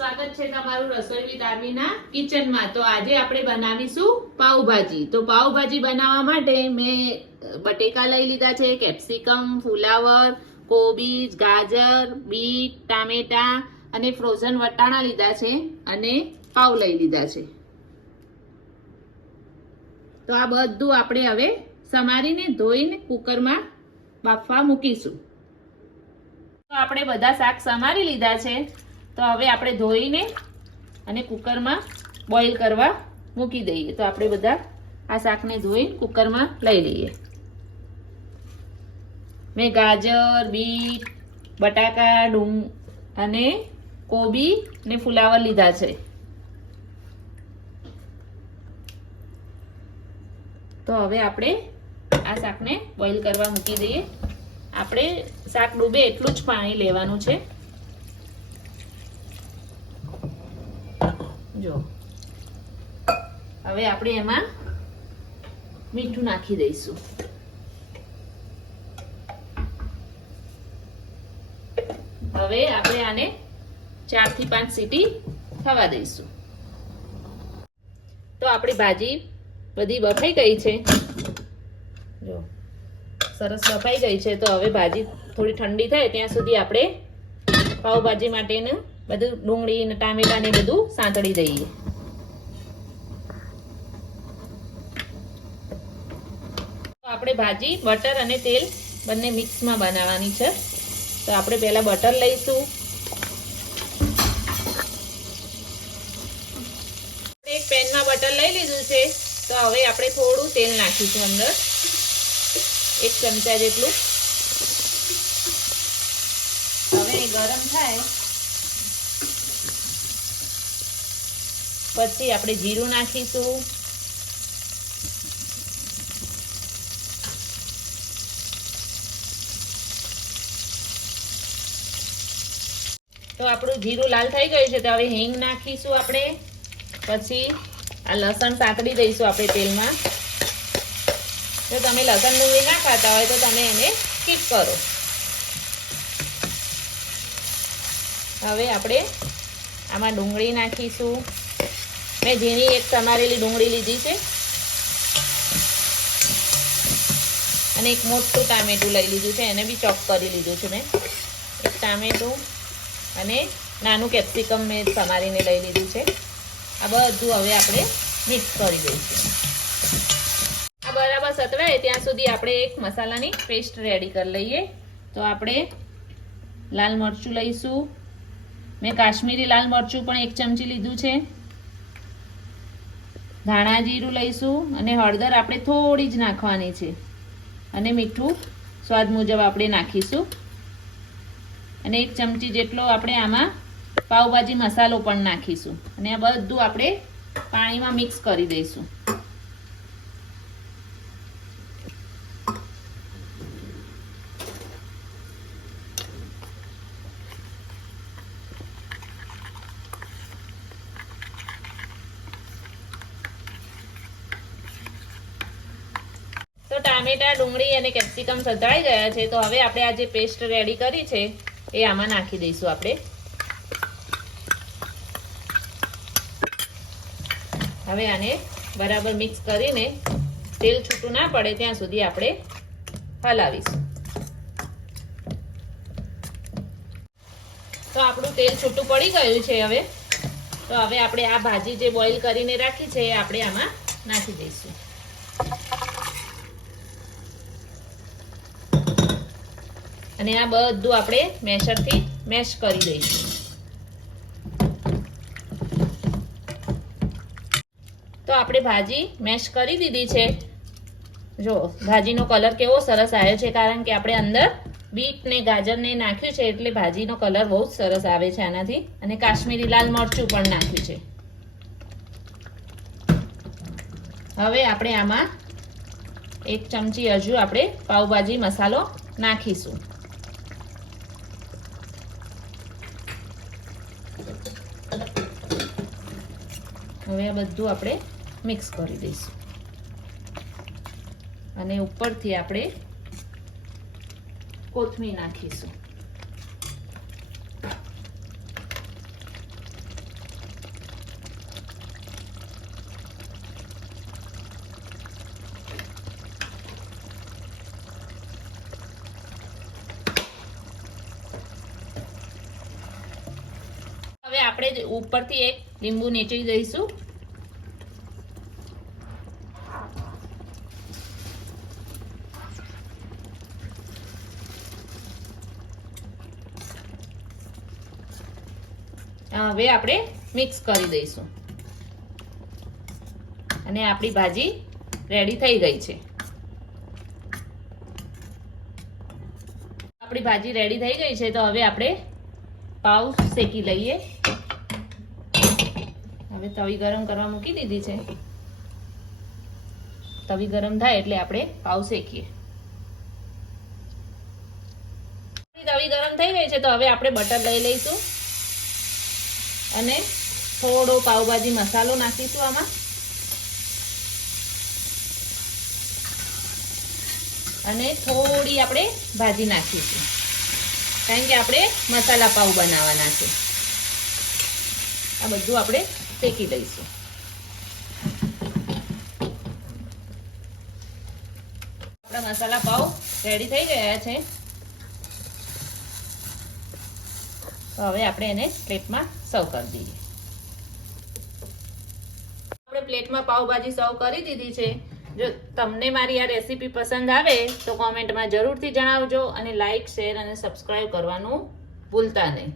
સ્વાગત છે તમારું રસોઈ વિથ આર્મીના કિચનમાં. તો આજે આપણે બનાવીશું પાવભાજી તો પાઉભાજી બનાવવા માટે મેં બટેકા લઈ લીધા છે, કેપ્સિકમ, ફુલાવર, કોબીજ, ગાજર, બીટ, ટામેટા અને ફ્રોઝન વટાણા લીધા છે અને પાઉ લઈ લીધા છે. તો આ બધું આપણે હવે સમારીને ધોઈને કુકરમાં બાફવા મૂકીશું. તો આપણે બધા શાક સમારી લીધા છે. તો હવે આપણે ધોઈને અને કુકરમાં બોઇલ કરવા મૂકી દઈએ. તો આપણે બધા આ શાકને ધોઈને કુકરમાં લઈ લઈએ. મેં ગાજર, બીટ, બટાકા, ડુંગ અને કોબી ને ફુલાવર લીધા છે. તો હવે આપણે આ શાકને બોઇલ કરવા મૂકી દઈએ. આપણે શાક ડૂબે એટલું જ પાણી લેવાનું છે. જો. હવે આપણે એમાં મીઠું નાખી દઈશું. હવે આપણે આને ચારથી પાંચ સીટી થવા દઈશું. તો આપણી ભાજી બધી બફાઈ ગઈ છે. જો, સરસ બફાઈ ગઈ છે. તો હવે ભાજી થોડી ઠંડી થાય ત્યાં સુધી આપણે પાઉભાજી માટેનું બધું ડુંગળી ને ટામેટા ને બધું સાંતળી દઈએ. આપણે ભાજી, બટર અને તેલ બંને મિક્સમાં બનાવવાની છે. તો આપણે પહેલા બટર લઈશું. એક પેનમાં બટર લઈ લીધું છે. તો હવે આપણે થોડું તેલ નાખીશું અંદર. એક ચમચા જેટલું. હવે ગરમ થાય પછી આપણે જીરું નાખીશું. તો આપણું જીરું લાલ થઈ ગયું છે, તો હવે હિંગ નાખીશું આપણે. પછી આ લસણ સાંકળી દઈશું આપણે તેલમાં. જો તમે લસણ ડુંગળી ના ખાતા હોય તો તમે એને સ્કીપ કરો. હવે આપણે આમાં ડુંગળી નાખીશું. મેં ઝીણી એક સમારેલી ડુંગળી લીધી છે. અને એક મોટું ટામેટું લઈ લીધું છે, એને બી ચોપ કરી લીધું છે મેં. એક ટામેટું અને નાનું કેપ્સિકમ મેં સમારીને લઈ લીધું છે. આ બધું હવે આપણે મિક્સ કરી દઈશું. આ બરાબર સતવાય, ત્યાં સુધી આપણે એક મસાલાની પેસ્ટ રેડી કરી લઈએ. તો આપણે લાલ મરચું લઈશું. મેં કાશ્મીરી લાલ મરચું પણ એક ચમચી લીધું છે. ધાણા જીરું લઈશું અને હળદર આપણે થોડી જ નાખવાની છે. અને મીઠું સ્વાદ મુજબ આપણે નાખીશું. અને એક ચમચી જેટલો આપણે આમાં પાઉભાજી મસાલો પણ નાખીશું. અને આ બધું આપણે પાણીમાં મિક્સ કરી દઈશું તો ટામેટા, ડુંગળી અને કેપ્સિકમ સતળાઈ ગયા છે, તો હવે આપણે આ જે પેસ્ટ રેડી કરી છે, એ આમાં નાખી દઈશું આપણે. હવે આને બરાબર મિક્સ કરીને તેલ છૂટું ના પડે ત્યાં સુધી આપણે હલાવીશું. તો આપણું તેલ છૂટું પડી ગયું છે હવે. તો હવે આપણે આ ભાજી જે બોઇલ કરીને રાખી છે, એ આપણે આમાં નાખી દઈશું. અને આ બધું આપણે મેશરથી મેશ કરી દઈશું. તો આપણે ભાજી મેશ કરી દીધી છે. જો, ભાજીનો કલર કેવો સરસ આવ્યો છે, કારણ કે આપણે અંદર બીટ ને ગાજર નાખ્યું છે, એટલે ભાજીનો કલર બહુ જ સરસ આવે છે આનાથી. અને કાશ્મીરી લાલ મરચું પણ નાખ્યું છે. હવે આપણે આમાં એક ચમચી હજુ આપણે પાઉભાજી મસાલો નાખીશું. હવે આ બધું આપણે મિક્સ કરી દઈશું. અને ઉપરથી આપણે કોથમીર નાખીશું. આપણે ઉપરથી એક લીંબુ નીચી દઈશું. હવે આપણે મિક્સ કરી દઈશું. અને આપણી ભાજી રેડી થઈ ગઈ છે. આપણી ભાજી રેડી થઈ ગઈ છે તો હવે આપણે પાઉ શેકી લઈએ. હવે તવી ગરમ કરવા મૂકી દીધી છે. તવી ગરમ થાય એટલે આપણે પાવ શેકીએ. તવી ગરમ થઈ ગઈ છે તો હવે આપણે બટર લઈ લઈશું. અને થોડો પાવભાજી મસાલો નાખીશું આમાં. અને થોડી આપણે ભાજી નાખીશું. કારણ કે આપણે મસાલા પાઉં બનાવવાના છે. આ બધું આપણે શેકી દઈશું. આપણા મસાલા પાવ રેડી થઈ ગયા છે. તો હવે આપણે એને પ્લેટમાં સર્વ કરી દઈએ. આપણે પ્લેટમાં પાઉભાજી સર્વ કરી દીધી છે. જો તમને મારી આ રેસીપી પસંદ આવે તો કોમેન્ટમાં જરૂરથી જણાવજો અને લાઇક શેર અને સબસ્ક્રાઈબ કરવાનું ભૂલતા નહીં.